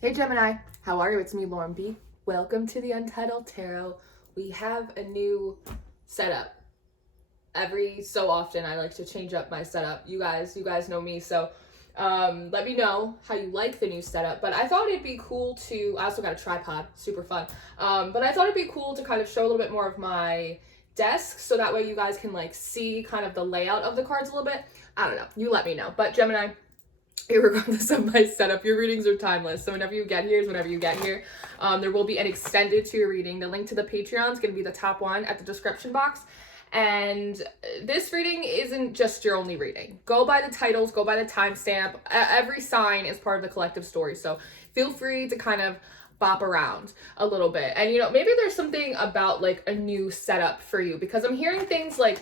Hey Gemini, how are you? It's me, Lauren B. Welcome to the Untitled Tarot. We have a new setup. Every so often I like to change up my setup. You guys know me, so let me know how you like the new setup. But I thought it'd be cool to, I also got a tripod, super fun. But I thought it'd be cool to kind of show a little bit more of my desk, so that way you guys can like see kind of the layout of the cards a little bit. I don't know, you let me know. But Gemini, regardless of my setup, your readings are timeless. So whenever you get here is whenever you get here. There will be an extended to your reading. The link to the Patreon is going to be the top one at the description box. And this reading isn't just your only reading. Go by the titles, go by the timestamp. Every sign is part of the collective story. So feel free to kind of bop around a little bit. And, you know, maybe there's something about like a new setup for you, because I'm hearing things like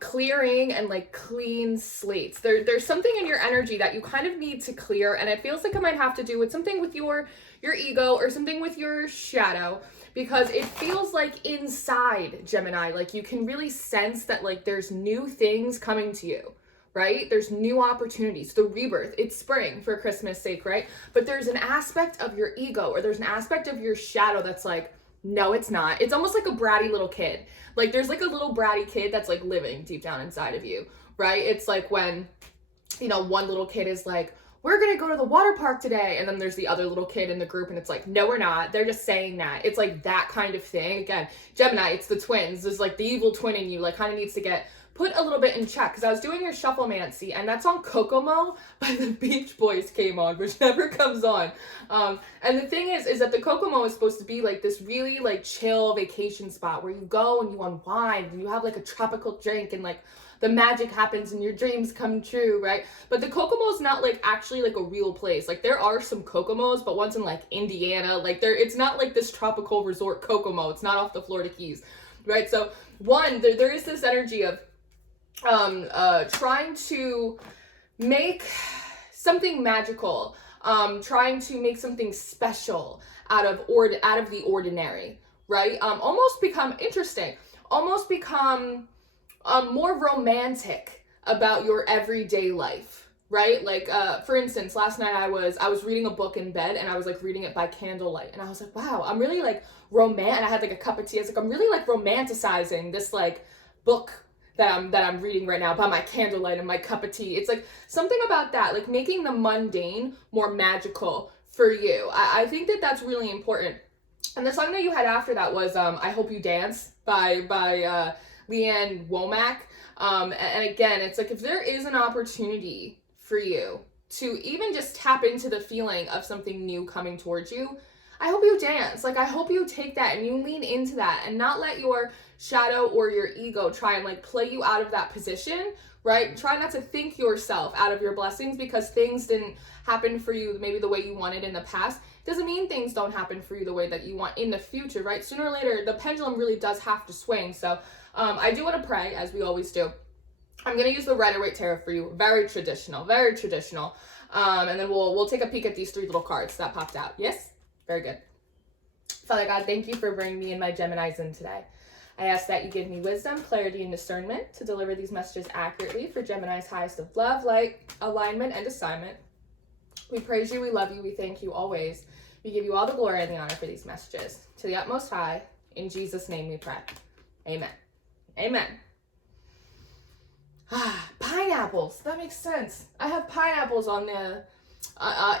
clearing and like clean slates. There's something in your energy that you kind of need to clear, and it feels like it might have to do with something with your ego or something with your shadow, because it feels like inside, Gemini, like you can really sense that like there's new things coming to you, right? There's new opportunities, the rebirth. It's spring for Christmas sake, right? But there's an aspect of your ego, or there's an aspect of your shadow that's like, no, it's not. It's almost like a bratty little kid. Like there's like a little bratty kid that's like living deep down inside of you, right? It's like when, you know, one little kid is like, we're gonna go to the water park today, and then there's the other little kid in the group and it's like, no, we're not. They're just saying that. It's like that kind of thing. Again, Gemini, it's the twins. There's like the evil twin in you, like kind of needs to get put a little bit in check, because I was doing your shufflemancy, and that song Kokomo by the Beach Boys came on, which never comes on. And the thing is that the Kokomo is supposed to be like this really like chill vacation spot where you go and you unwind and you have like a tropical drink and like the magic happens and your dreams come true, right? But the Kokomo is not like actually like a real place. Like there are some Kokomos, but one's in like Indiana. Like it's not like this tropical resort Kokomo. It's not off the Florida Keys, right? So one, there is this energy of trying to make something magical, trying to make something special out of the ordinary, right? Almost become interesting, almost become more romantic about your everyday life, right? Like for instance, last night I was reading a book in bed, and I was like reading it by candlelight, and I was like, wow, I'm really like and I had like a cup of tea. I was like, I'm really like romanticizing this like book that I'm reading right now by my candlelight and my cup of tea. It's like something about that, like making the mundane more magical for you. I think that that's really important. And the song that you had after that was I Hope You Dance by Leanne Womack. And again, it's like if there is an opportunity for you to even just tap into the feeling of something new coming towards you, I hope you dance. Like, I hope you take that and you lean into that and not let your shadow or your ego try and like play you out of that position, right? Try not to think yourself out of your blessings because things didn't happen for you maybe the way you wanted in the past. Doesn't mean things don't happen for you the way that you want in the future, right? Sooner or later, the pendulum really does have to swing. So I do want to pray, as we always do. I'm going to use the Rider-Waite Tarot for you. Very traditional, very traditional. And then we'll take a peek at these three little cards that popped out. Yes? Very good. Father God, thank you for bringing me and my Geminis in today. I ask that you give me wisdom, clarity, and discernment to deliver these messages accurately for Gemini's highest of love, light, alignment, and assignment. We praise you, we love you, we thank you always. We give you all the glory and the honor for these messages. To the utmost high, in Jesus' name we pray. Amen. Amen. Pineapples. That makes sense. I have pineapples on the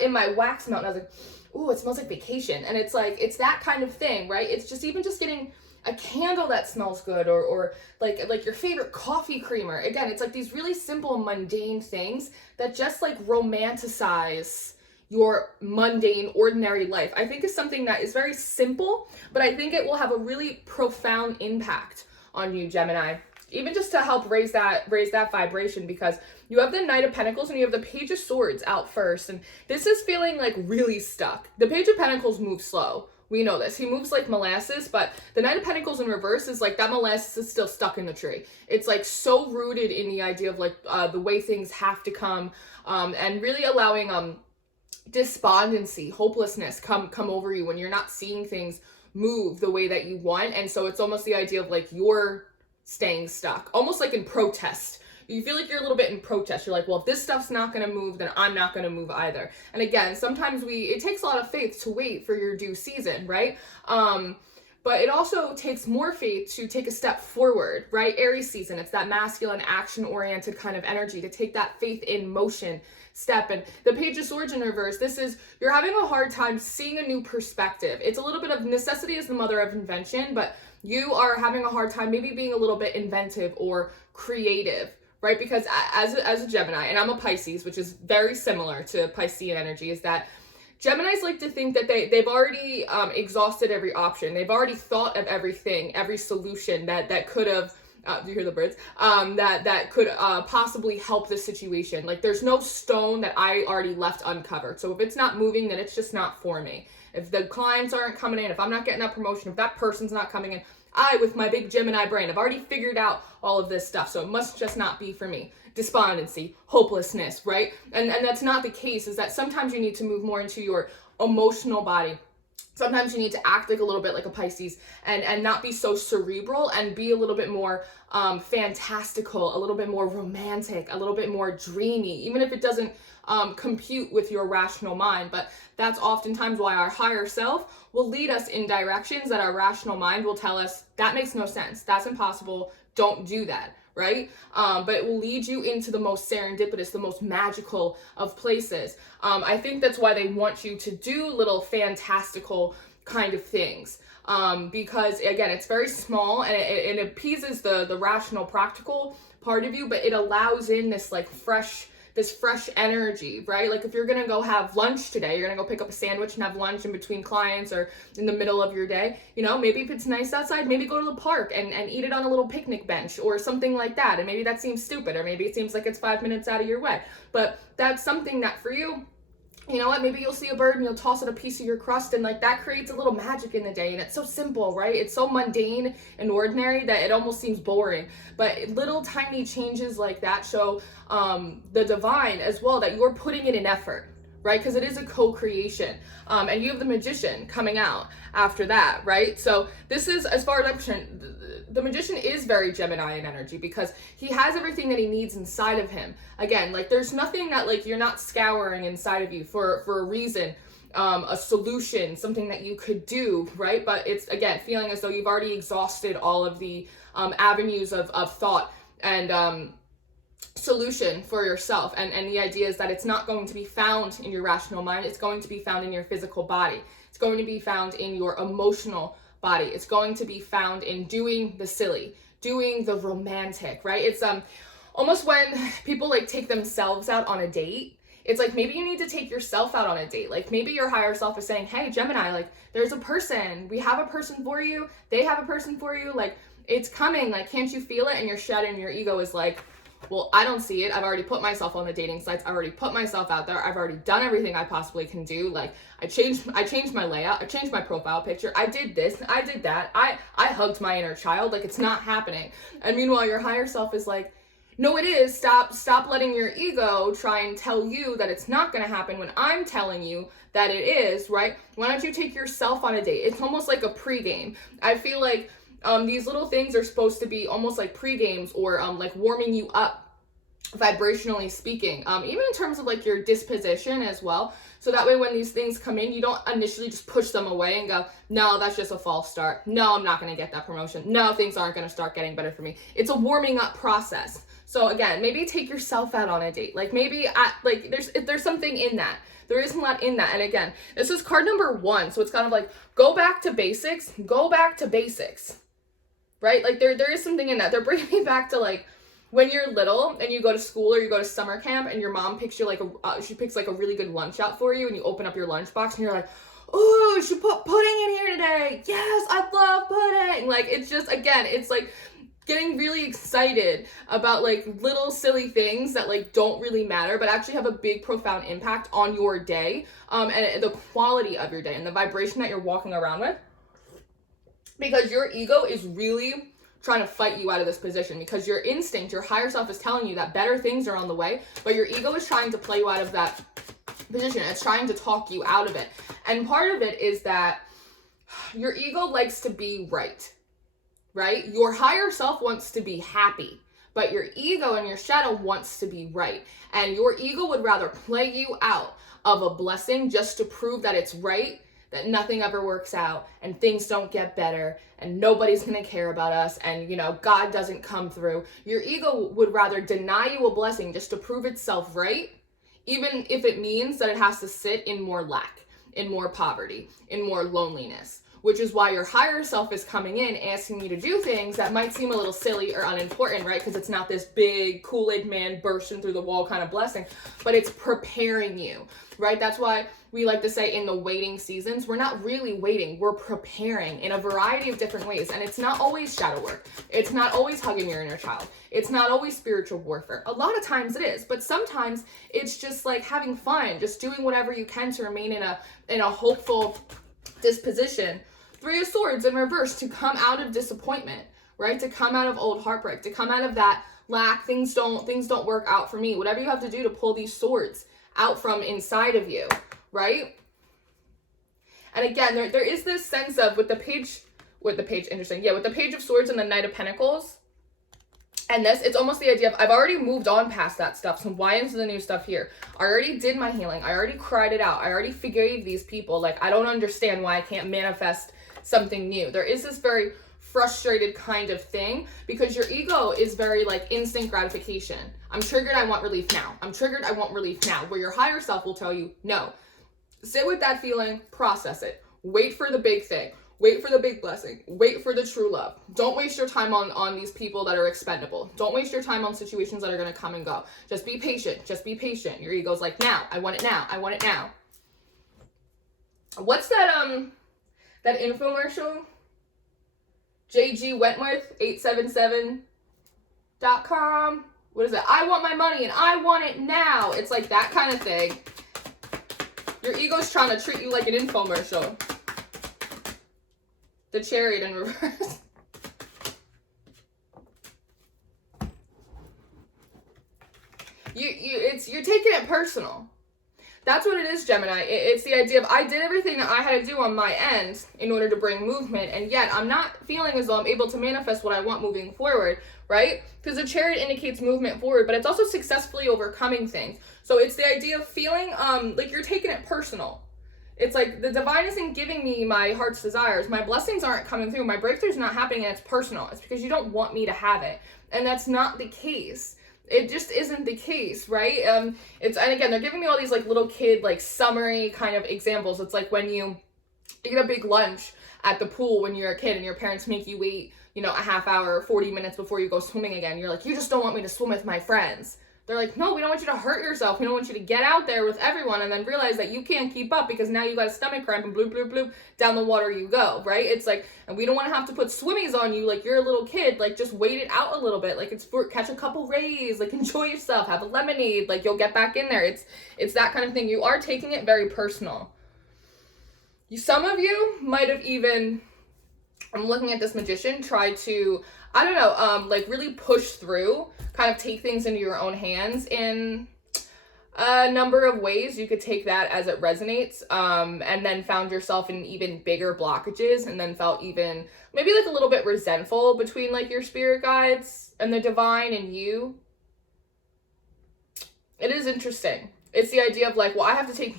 in my wax melt, and I was like, ooh, it smells like vacation. And it's like, it's that kind of thing, right? It's just even just getting a candle that smells good, or like your favorite coffee creamer. Again, it's like these really simple, mundane things that just like romanticize your mundane, ordinary life. I think is something that is very simple, but I think it will have a really profound impact on you, Gemini. Even just to help raise that vibration, because you have the Knight of Pentacles and you have the Page of Swords out first, and this is feeling like really stuck. The Page of Pentacles moves slow. We know this. He moves like molasses, but the Knight of Pentacles in reverse is like that molasses is still stuck in the tree. It's like so rooted in the idea of like the way things have to come, and really allowing despondency, hopelessness come over you when you're not seeing things move the way that you want. And so it's almost the idea of like you're staying stuck, almost like in protest. you feel like you're a little bit in protest. You're like, well, if this stuff's not going to move, then I'm not going to move either. And again, sometimes it takes a lot of faith to wait for your due season, right? But it also takes more faith to take a step forward, right? Aries season, it's that masculine, action-oriented kind of energy, to take that faith in motion step. And the Page of Swords in reverse, this is, you're having a hard time seeing a new perspective. It's a little bit of necessity is the mother of invention, but you are having a hard time maybe being a little bit inventive or creative, right? Because as a Gemini, and I'm a Pisces, which is very similar to Piscean energy, is that Geminis like to think that they've already exhausted every option. They've already thought of everything, every solution that could have, do you hear the birds? That could possibly help the situation. Like, there's no stone that I already left uncovered. So if it's not moving, then it's just not for me. If the clients aren't coming in, if I'm not getting that promotion, if that person's not coming in, I, with my big Gemini brain, I've already figured out all of this stuff. So it must just not be for me. Despondency, hopelessness, right? And that's not the case, is that sometimes you need to move more into your emotional body. Sometimes you need to act like a little bit like a Pisces and not be so cerebral, and be a little bit more fantastical, a little bit more romantic, a little bit more dreamy, even if it doesn't compute with your rational mind. But that's oftentimes why our higher self will lead us in directions that our rational mind will tell us, that makes no sense, that's impossible, don't do that. Right? But it will lead you into the most serendipitous, the most magical of places. I think that's why they want you to do little fantastical kind of things. Because again, it's very small, and it appeases the rational, practical part of you, but it allows in this like fresh energy, right? Like if you're gonna go have lunch today, you're gonna go pick up a sandwich and have lunch in between clients or in the middle of your day, you know, maybe if it's nice outside, maybe go to the park and eat it on a little picnic bench or something like that. And maybe that seems stupid, or maybe it seems like it's 5 minutes out of your way, but that's something that for you, you know what, maybe you'll see a bird and you'll toss it a piece of your crust, and like that creates a little magic in the day. And it's so simple, right? It's so mundane and ordinary that it almost seems boring. But little tiny changes like that show the divine as well, that you're putting in an effort, right? Because it is a co-creation. And you have the Magician coming out after that, right? So this is, as far as I'm concerned, the Magician is very Gemini in energy, because he has everything that he needs inside of him. Again, like there's nothing that like you're not scouring inside of you for a reason, a solution, something that you could do, right? But it's, again, feeling as though you've already exhausted all of the avenues of thought and solution for yourself. And the idea is that it's not going to be found in your rational mind. It's going to be found in your physical body. It's going to be found in your emotional body. It's going to be found in doing the silly, doing the romantic, right? It's almost when people like take themselves out on a date. It's like, maybe you need to take yourself out on a date. Like maybe your higher self is saying, hey, Gemini, like there's a person, we have a person for you. They have a person for you. Like it's coming. Like, can't you feel it? And your shed and your ego is like, well, I don't see it. I've already put myself on the dating sites. I've already put myself out there. I've already done everything I possibly can do. Like I changed my layout. I changed my profile picture. I did this. I did that. I hugged my inner child. Like it's not happening. And meanwhile, your higher self is like, no, it is. Stop letting your ego try and tell you that it's not going to happen when I'm telling you that it is, right? Why don't you take yourself on a date? It's almost like a pregame. I feel like these little things are supposed to be almost like pre-games, or like warming you up vibrationally speaking, even in terms of like your disposition as well. So that way when these things come in, you don't initially just push them away and go, no, that's just a false start. No, I'm not going to get that promotion. No, things aren't going to start getting better for me. It's a warming up process. So again, maybe take yourself out on a date. Like maybe there's something in that. There is a lot in that. And again, this is card number 1. So it's kind of like, go back to basics, right? Like there is something in that. They're bringing me back to like when you're little and you go to school or you go to summer camp and your mom picks you like she picks like a really good lunch out for you, and you open up your lunchbox and you're like, oh, she put pudding in here today. Yes, I love pudding. Like it's just, again, it's like getting really excited about like little silly things that like don't really matter, but actually have a big profound impact on your day, and the quality of your day and the vibration that you're walking around with. Because your ego is really trying to fight you out of this position, because your instinct, your higher self is telling you that better things are on the way, but your ego is trying to play you out of that position. It's trying to talk you out of it. And part of it is that your ego likes to be right? Your higher self wants to be happy, but your ego and your shadow wants to be right. And your ego would rather play you out of a blessing just to prove that it's right, that nothing ever works out and things don't get better and nobody's going to care about us and, you know, God doesn't come through. Your ego would rather deny you a blessing just to prove itself right, even if it means that it has to sit in more lack, in more poverty, in more loneliness, which is why your higher self is coming in asking you to do things that might seem a little silly or unimportant, right? Because it's not this big Kool-Aid man bursting through the wall kind of blessing, but it's preparing you, right? That's why we like to say in the waiting seasons, we're not really waiting, we're preparing in a variety of different ways. And it's not always shadow work. It's not always hugging your inner child. It's not always spiritual warfare. A lot of times it is, but sometimes it's just like having fun, just doing whatever you can to remain in a hopeful disposition. Three of Swords in reverse, to come out of disappointment, right? To come out of old heartbreak, to come out of that lack, things don't work out for me. Whatever you have to do to pull these swords out from inside of you, right? And again, there is this sense of with the Page of Swords and the Knight of Pentacles, and this, it's almost the idea of, I've already moved on past that stuff, so why into the new stuff here? I already did my healing. I already cried it out. I already forgave these people. Like, I don't understand why I can't manifest something new. There is this very frustrated kind of thing because your ego is very like instant gratification. I'm triggered, I want relief now. I'm triggered, I want relief now. Where your higher self will tell you, no. Sit with that feeling, process it. Wait for the big thing. Wait for the big blessing. Wait for the true love. Don't waste your time on these people that are expendable. Don't waste your time on situations that are going to come and go. Just be patient. Just be patient. Your ego's like, now. I want it now. I want it now. What's that infomercial? JG Wentworth 877.com. What is it? I want my money and I want it now. It's like that kind of thing. Your ego's trying to treat you like an infomercial. The Chariot in reverse. You're taking it personal. That's what it is, Gemini. It's the idea of, I did everything that I had to do on my end in order to bring movement, and yet I'm not feeling as though I'm able to manifest what I want moving forward, right? Because the Chariot indicates movement forward, but it's also successfully overcoming things. So it's the idea of feeling like you're taking it personal. It's like the divine isn't giving me my heart's desires. My blessings aren't coming through. My breakthrough's not happening, and it's personal. It's because you don't want me to have it. And that's not the case. It just isn't the case, right? And again, they're giving me all these like little kid, like summary kind of examples. It's like when you get a big lunch at the pool when you're a kid and your parents make you wait, you know, a half hour, 40 minutes before you go swimming again. You're like, you just don't want me to swim with my friends. They're like, no, we don't want you to hurt yourself. We don't want you to get out there with everyone and then realize that you can't keep up because now you got a stomach cramp and bloop, bloop, bloop, down the water you go, right? It's like, and we don't want to have to put swimmies on you like you're a little kid. Like, just wait it out a little bit. Like, catch a couple rays, like enjoy yourself, have a lemonade, like you'll get back in there. It's that kind of thing. You are taking it very personal. Some of you might have even, I'm looking at this magician, try to, I don't know, like really push through, kind of take things into your own hands in a number of ways. You could take that as it resonates, and then found yourself in even bigger blockages, and then felt even maybe like a little bit resentful between like your spirit guides and the divine and you. It is interesting. It's the idea of like, well,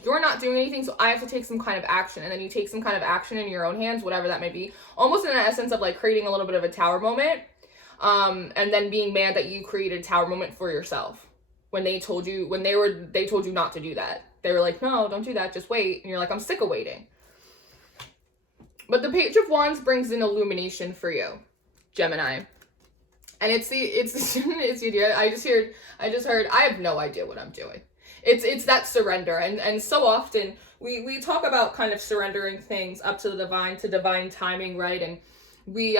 you're not doing anything, so I have to take some kind of action. And then you take some kind of action in your own hands, whatever that may be. Almost in the essence of like creating a little bit of a tower moment. And then being mad that you created a tower moment for yourself. When they told you not to do that. They were like, no, don't do that, just wait. And you're like, I'm sick of waiting. But the Page of Wands brings an illumination for you, Gemini. And it's the idea. I just heard, I have no idea what I'm doing. It's that surrender. And so often we talk about kind of surrendering things up to the divine, to divine timing, right? And we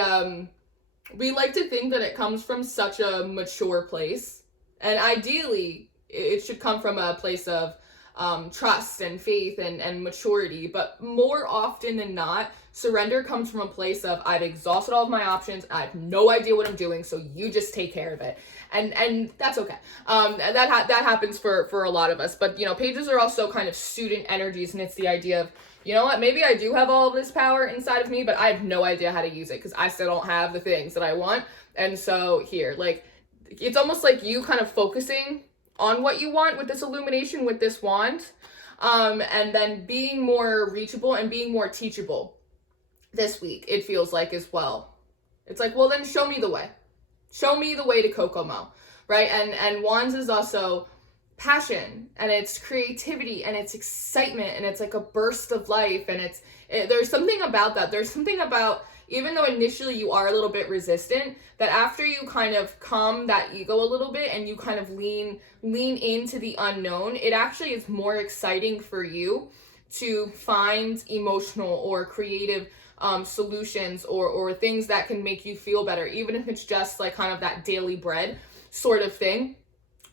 like to think that it comes from such a mature place. And ideally, it should come from a place of trust and faith and maturity. But more often than not, surrender comes from a place of, I've exhausted all of my options. I have no idea what I'm doing, so you just take care of it. And that's okay. That happens for a lot of us. But, you know, pages are also kind of student energies, and it's the idea of, you know what, maybe I do have all of this power inside of me, but I have no idea how to use it because I still don't have the things that I want. And so here, like, it's almost like you kind of focusing on what you want with this illumination, with this wand, and then being more reachable and being more teachable this week, it feels like, as well. It's like, well, then show me the way. Show me the way to Kokomo, right? And wands is also passion, and it's creativity, and it's excitement, and it's like a burst of life, and there's something about that. There's something about, even though initially you are a little bit resistant, that after you kind of calm that ego a little bit and you kind of lean into the unknown, it actually is more exciting for you to find emotional or creative solutions or things that can make you feel better, even if it's just like kind of that daily bread sort of thing,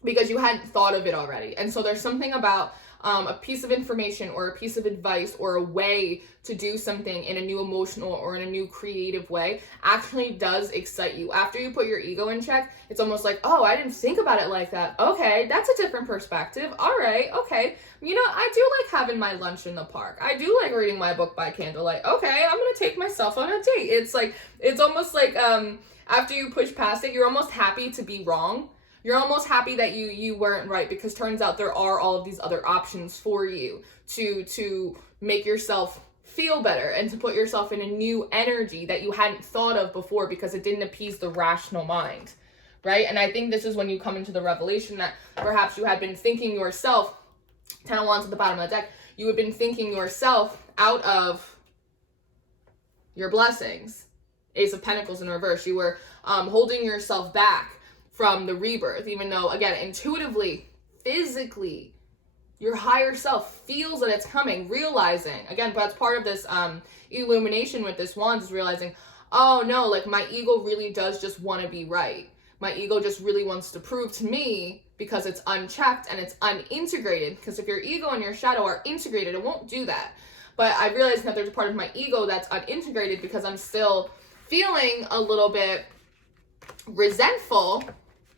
because you hadn't thought of it already. And so there's something about a piece of information or a piece of advice or a way to do something in a new emotional or in a new creative way actually does excite you. After you put your ego in check, it's almost like, oh, I didn't think about it like that. Okay, that's a different perspective. All right, okay. You know, I do like having my lunch in the park. I do like reading my book by candlelight. Okay, I'm gonna take myself on a date. It's almost like after you push past it, you're almost happy to be wrong. You're almost happy that you weren't right, because turns out there are all of these other options for you to make yourself feel better and to put yourself in a new energy that you hadn't thought of before because it didn't appease the rational mind, right? And I think this is when you come into the revelation that perhaps you had been thinking yourself, 10 of Wands at the bottom of the deck, you had been thinking yourself out of your blessings. Ace of Pentacles in reverse. You were holding yourself back from the rebirth, even though, again, intuitively, physically, your higher self feels that it's coming, realizing, again, that's part of this illumination with this wand, is realizing, oh no, like my ego really does just want to be right. My ego just really wants to prove to me, because it's unchecked and it's unintegrated, because if your ego and your shadow are integrated, it won't do that. But I realized that there's a part of my ego that's unintegrated because I'm still feeling a little bit resentful.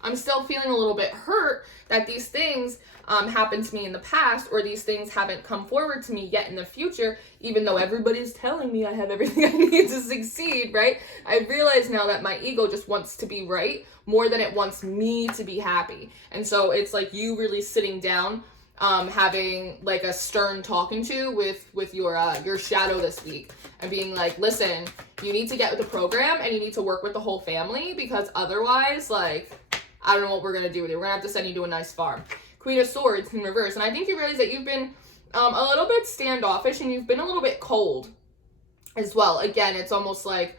I'm still feeling a little bit hurt that these things happened to me in the past, or these things haven't come forward to me yet in the future, even though everybody's telling me I have everything I need to succeed, right? I realize now that my ego just wants to be right more than it wants me to be happy. And so it's like you really sitting down, having like a stern talking to with your shadow this week, and being like, listen, you need to get with the program and you need to work with the whole family, because otherwise, like, I don't know what we're going to do with it. We're going to have to send you to a nice farm. Queen of Swords in reverse. And I think you realize that you've been a little bit standoffish, and you've been a little bit cold as well. Again, it's almost like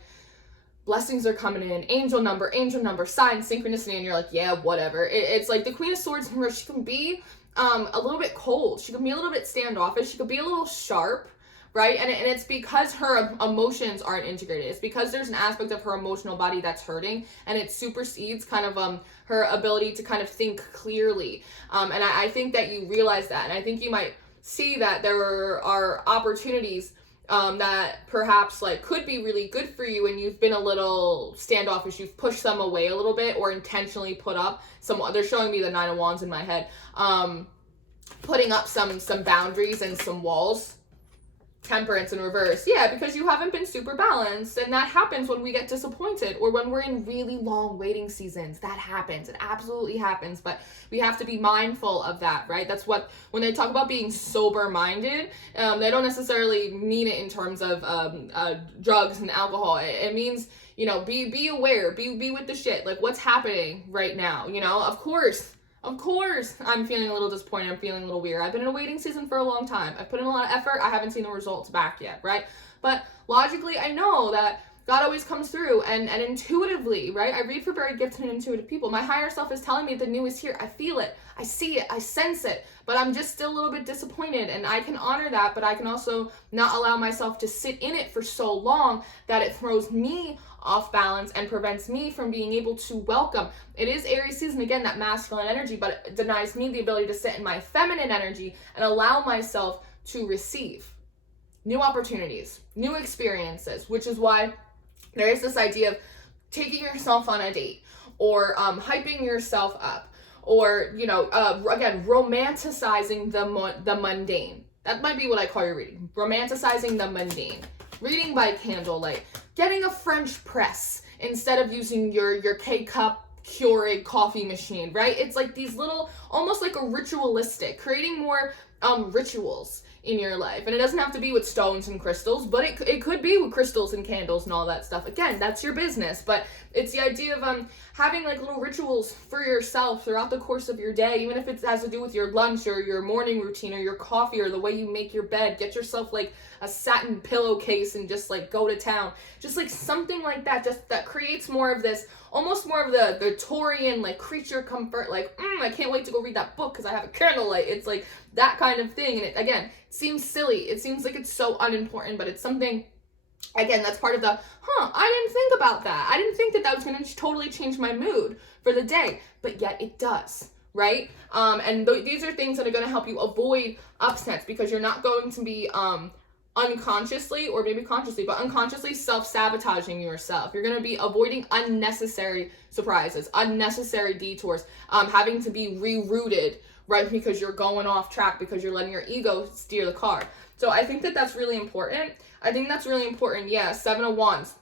blessings are coming in, angel number, sign, synchronicity, and you're like, yeah, whatever. It's like the Queen of Swords in reverse, she can be a little bit cold. She can be a little bit standoffish. She could be a little sharp, right? And it's because her emotions aren't integrated. It's because there's an aspect of her emotional body that's hurting, and it supersedes kind of her ability to kind of think clearly. And I think that you realize that, and I think you might see that there are opportunities that perhaps like could be really good for you, and you've been a little standoffish. You've pushed them away a little bit, or intentionally put up some. They're showing me the Nine of Wands in my head, putting up some boundaries and some walls. Temperance in reverse. Yeah, because you haven't been super balanced, and that happens when we get disappointed, or when we're in really long waiting seasons. That happens. It absolutely happens, but we have to be mindful of that, right? That's what, when they talk about being sober-minded, they don't necessarily mean it in terms of drugs and alcohol. It means, you know, be aware, be with the shit, like what's happening right now, you know? Of course, I'm feeling a little disappointed. I'm feeling a little weird. I've been in a waiting season for a long time. I've put in a lot of effort. I haven't seen the results back yet, right? But logically, I know that God always comes through, and intuitively, right? I read for very gifted and intuitive people. My higher self is telling me the new is here. I feel it. I see it. I sense it. But I'm just still a little bit disappointed, and I can honor that, but I can also not allow myself to sit in it for so long that it throws me off balance and prevents me from being able to welcome. It is Aries season, again, that masculine energy, but it denies me the ability to sit in my feminine energy and allow myself to receive new opportunities, new experiences, which is why there is this idea of taking yourself on a date, or hyping yourself up, or, you know, again, romanticizing the mundane. That might be what I call your reading. Romanticizing the mundane. Reading by candlelight. Getting a French press instead of using your Keurig coffee machine, right? It's like these little, almost like a ritualistic, creating more rituals in your life. And it doesn't have to be with stones and crystals, but it could be with crystals and candles and all that stuff. Again, that's your business, but it's the idea of having like little rituals for yourself throughout the course of your day, even if it has to do with your lunch or your morning routine or your coffee or the way you make your bed. Get yourself like a satin pillowcase and just like go to town. Just like something like that, just that creates more of this, almost more of the Victorian like creature comfort, like I can't wait to go read that book because I have a candlelight. It's like that kind of thing. And it, again, it seems silly, it seems like it's so unimportant, but it's something, again, that's part of the I didn't think about that, I didn't think that was going to totally change my mood for the day, but yet it does, right? And these are things that are going to help you avoid upsets, because you're not going to be unconsciously, or maybe consciously, but unconsciously self-sabotaging yourself. You're going to be avoiding unnecessary surprises, unnecessary detours, having to be rerouted, right? Because you're going off track, because you're letting your ego steer the car. So I think that that's really important. I think that's really important. Yeah, 7 of Wands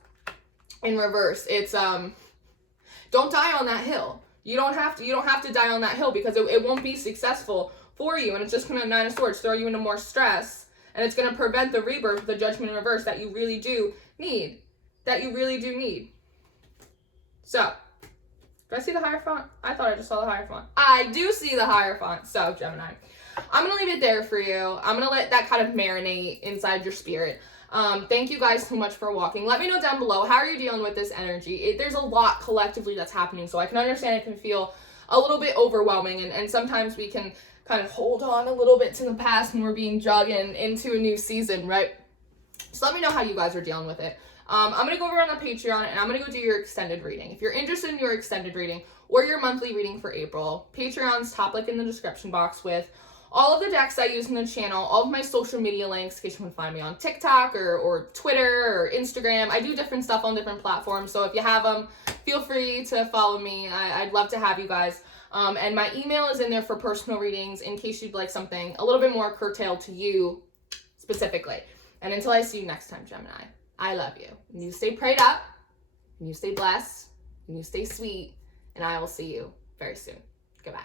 in reverse. It's don't die on that hill. You don't have to die on that hill, because it won't be successful for you, and it's just going to, 9 of Swords, throw you into more stress. And it's going to prevent the rebirth, the Judgment in reverse that you really do need. So, do I see the Hierophant? I thought I just saw the Hierophant. I do see the Hierophant. So, Gemini, I'm going to leave it there for you. I'm going to let that kind of marinate inside your spirit. Thank you guys so much for walking. Let me know down below, how are you dealing with this energy? There's a lot collectively that's happening, so I can understand it can feel a little bit overwhelming, and sometimes we can kind of hold on a little bit to the past when we're being dragged into a new season, right? So let me know how you guys are dealing with it. I'm going to go over on the Patreon, and I'm going to go do your extended reading. If you're interested in your extended reading or your monthly reading for April, Patreon's top link in the description box with all of the decks I use in the channel, all of my social media links, in case you want to find me on TikTok or Twitter or Instagram. I do different stuff on different platforms, so if you have them, feel free to follow me. I'd love to have you guys. And my email is in there for personal readings in case you'd like something a little bit more curtailed to you specifically. And until I see you next time, Gemini, I love you. And you stay prayed up, and you stay blessed, and you stay sweet, and I will see you very soon. Goodbye.